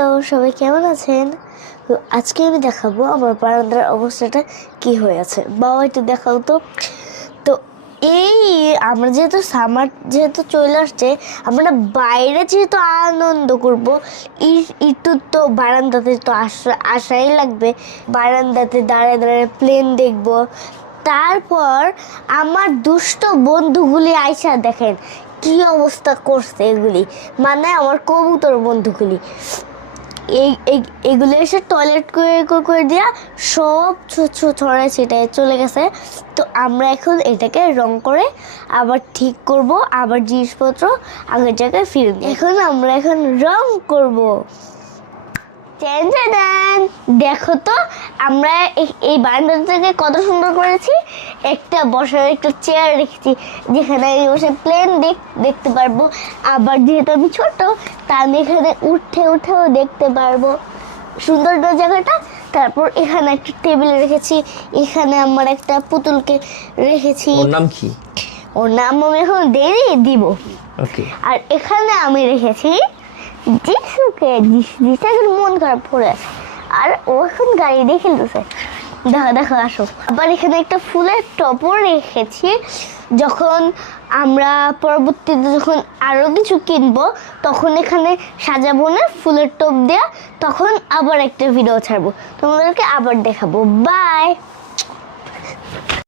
Hello, সবাই কেমন আছেন? তো আজকে আমি দেখাবো আমার বারান্দার অবস্থাটা কি হয়ে আছে। বাবা একটু দেখাও তো। তো এই আমরা যেহেতু সামার যেহেতু চলে আসছে, আমরা বাইরে যেহেতু আনন্দ করব, একটু তো বারান্দাতে তো আসাই লাগবে। বারান্দাতে দাঁড়িয়ে দাঁড়িয়ে প্লেন দেখব। তারপর আমার দুষ্ট বন্ধুগুলি আইসা দেখেন কি অবস্থা করছে এগুলি, মানে আমার কবুতর বন্ধুগুলি এগুলো এসে টয়লেট করে দিয়া সব ছড়ায় ছিটায় চলে গেছে। তো আমরা এখন এটাকে রং করে আবার ঠিক করব, আবার জিনিসপত্র আগের জায়গায় ফিরে দিই। এখন আমরা রং করব। দেখো তো আমরা এই বারান্দাটাকে কত সুন্দর করেছি। একটা বসার একটা চেয়ার রেখেছি যেখানে আমি বসে প্লেন দেখতে পারবো। আবার যেহেতু আমি ছোট, তা আমি এখানে উঠেও দেখতে পারবো সুন্দর জায়গাটা। তারপর এখানে একটা টেবিল রেখেছি, এখানে আমার একটা পুতুলকে রেখেছি। ওর নাম কি? ওর নাম আমি এখন দেরি দিব। ওকে। আর এখানে আমি রেখেছি যিশুকে। যিশুর মন খারাপ করে আছে আর ও এখন গাড়ি দিয়ে খেলতেছে। দেখো আসো। আবার এখানে একটা ফুলের টপও রেখেছি। যখন আমরা পরবর্তীতে যখন আরো কিছু কিনবো তখন এখানে সাজাবো না ফুলের টপ দেয়া, তখন আবার একটা ভিডিও ছাড়বো, তোমাদেরকে আবার দেখাবো। বাই।